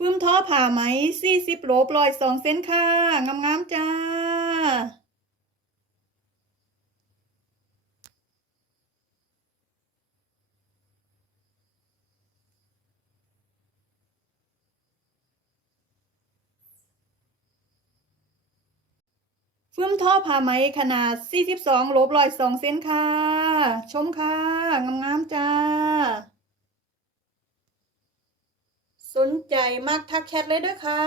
ฟืมท้อผ่าไหมสี่สิบโหลปลอยสองเส้นค่ะ งามๆจ้า ฟืมท่อผ้าไหมขนาด 42โหลปลอยสองเส้นค่ะ ชมค่ะ งามๆจ้า สนใจมากทักแชทเลยด้วยค่ะ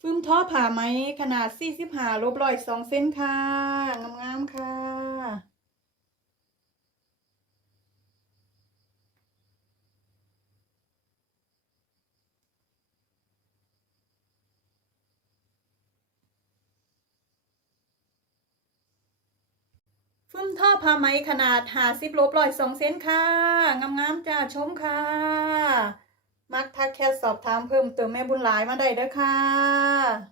ฟืมท่อผ่าไหมขนาด 45ลบร้อยสองเส้นค่ะ งามๆค่ะ ฟืม ท่อผ้าไหมขนาด50ลบร้อยสองเซนค่ะ งามๆจ้าชมค่ะ มักทักแค่สอบถามเพิ่มเติมแม่บุญหลายมาได้เด้อค่ะ